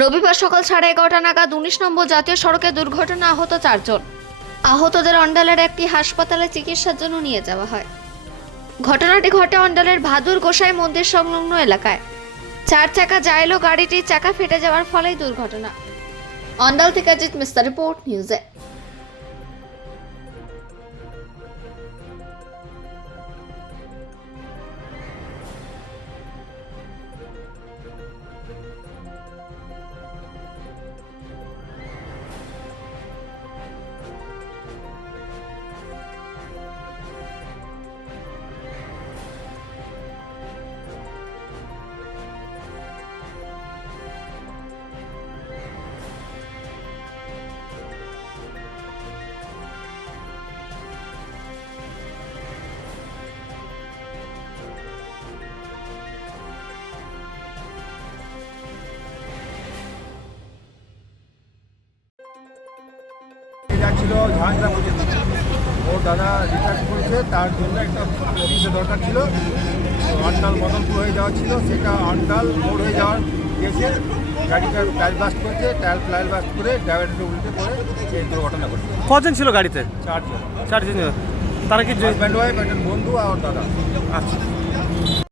রবিবার সকাল সাড়ে এগারোটা নাগাদ উনিশ নম্বর জাতীয় সড়কে দুর্ঘটনা আহত চারজন। আহতদের অন্ডালের একটি হাসপাতালে চিকিৎসার জন্য নিয়ে যাওয়া হয়। ঘটনাটি ঘটে অন্ডালের ভাদুর গোসাই মন্দির সংলগ্ন এলাকায়। চার চাকা জাইলো গাড়িটির চাকা ফেটে যাওয়ার ফলেই দুর্ঘটনা। অন্ডাল থেকে অজিত মিস্টার রিপোর্ট, নিউজে। যাচ্ছিল ঝাঁঝরা পর্যন্ত ওর দাদা রিচার্জ করেছে তার জন্য একটা অফিসে দরকার ছিল। আন্ডাল মদনপুর হয়ে যাওয়া ছিল সেটা আন্ডাল মোড় হয়ে যাওয়ার গেছে। গাড়িটা টায়ার বাস্ট করছে টায়ার টায়ার বাস্ট করে ড্রাইভারটা উল্টে পড়ে এই দুর্ঘটনা ঘটছে কজন ছিল গাড়িতে? চারজন। চারজন তারা কি হাজব্যান্ড ওয়াইফ একজন বন্ধু আর দাদা। আচ্ছা।